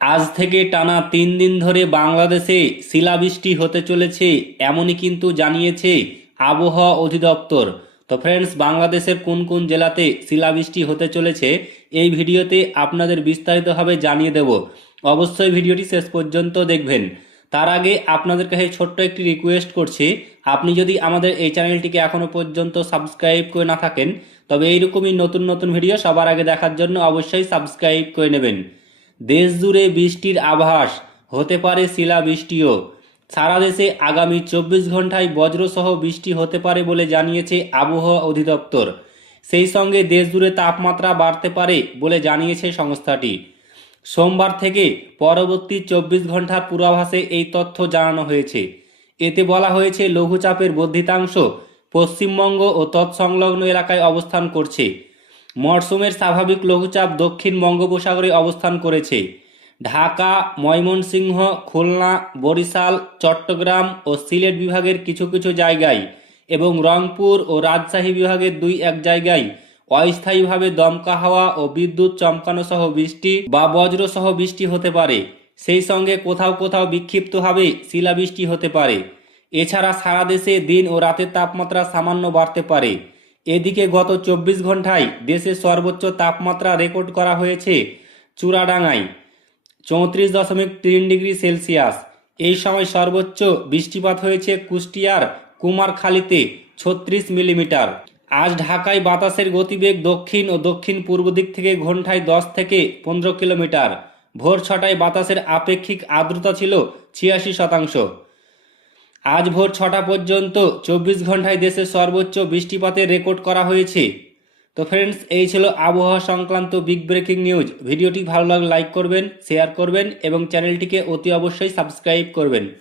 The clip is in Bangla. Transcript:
আজ থেকে টানা 3 দিন ধরে বাংলাদেশে শিলাবৃষ্টি হতে চলেছে, এমনই কিন্তু জানিয়েছে আবহাওয়া অধিদপ্তর। তো ফ্রেন্ডস, বাংলাদেশের কোন কোন জেলাতে শিলাবৃষ্টি হতে চলেছে এই ভিডিওতে আপনাদের বিস্তারিতভাবে জানিয়ে দেব। অবশ্যই ভিডিওটি শেষ পর্যন্ত দেখবেন। তার আগে আপনাদের কাছে ছোট্ট একটি রিকোয়েস্ট করছি, আপনি যদি আমাদের এই চ্যানেলটিকে এখনও পর্যন্ত সাবস্ক্রাইব করে না থাকেন, তবে এইরকমই নতুন নতুন ভিডিও সবার আগে দেখার জন্য অবশ্যই সাবস্ক্রাইব করে নেবেন। দেশ জুড়ে বৃষ্টির আভাস, হতে পারে শিলাবৃষ্টিও। সারা দেশে আগামী 24 ঘন্টায় বজ্রসহ বৃষ্টি হতে পারে বলে জানিয়েছে আবহাওয়া অধিদপ্তর। সেই সঙ্গে দেশ জুড়ে তাপমাত্রা বাড়তে পারে বলে জানিয়েছে সংস্থাটি। সোমবার থেকে পরবর্তী 24 ঘন্টার পূর্বাভাসে এই তথ্য জানানো হয়েছে। এতে বলা হয়েছে লঘুচাপের বর্ধিতাংশ পশ্চিমবঙ্গ ও তৎসংলগ্ন এলাকায় অবস্থান করছে। মরশুমের স্বাভাবিক লঘুচাপ দক্ষিণ বঙ্গোপসাগরে অবস্থান করেছে। ঢাকা, ময়মনসিংহ, খুলনা, বরিশাল, চট্টগ্রাম ও সিলেট বিভাগের কিছু কিছু জায়গায় এবং রংপুর ও রাজশাহী বিভাগের 2-1 জায়গায় অস্থায়ীভাবে দমকা হাওয়া ও বিদ্যুৎ চমকানো সহ বৃষ্টি বা বজ্র সহ বৃষ্টি হতে পারে। সেই সঙ্গে কোথাও কোথাও বিক্ষিপ্তভাবে শিলাবৃষ্টি হতে পারে। এছাড়া সারা দেশে দিন ও রাতের তাপমাত্রা সামান্য বাড়তে পারে। এদিকে গত 24 ঘন্টায় দেশের সর্বোচ্চ তাপমাত্রা রেকর্ড করা হয়েছে চুয়াডাঙ্গায় 34.3 ডিগ্রি সেলসিয়াস। এই সময় সর্বোচ্চ বৃষ্টিপাত হয়েছে কুষ্টিয়ার কুমারখালীতে 36 মিলিমিটার। আজ ঢাকায় বাতাসের গতিবেগ দক্ষিণ ও দক্ষিণ পূর্ব দিক থেকে ঘন্টায় 10 থেকে 15 কিলোমিটার। ভোর 6টায় বাতাসের আপেক্ষিক আর্দ্রতা ছিল 86%। আজ ভোর 6টা পর্যন্ত 24 ঘন্টায় দেশের সর্বোচ্চ বৃষ্টিপাতের রেকর্ড করা হয়েছে। তো ফ্রেন্ডস, এই ছিল আবহাওয়া সংক্রান্ত বিগ ব্রেকিং নিউজ। ভিডিওটি ভালো লাগলে লাইক করবেন, শেয়ার করবেন এবং চ্যানেলটিকে অতি অবশ্যই সাবস্ক্রাইব করবেন।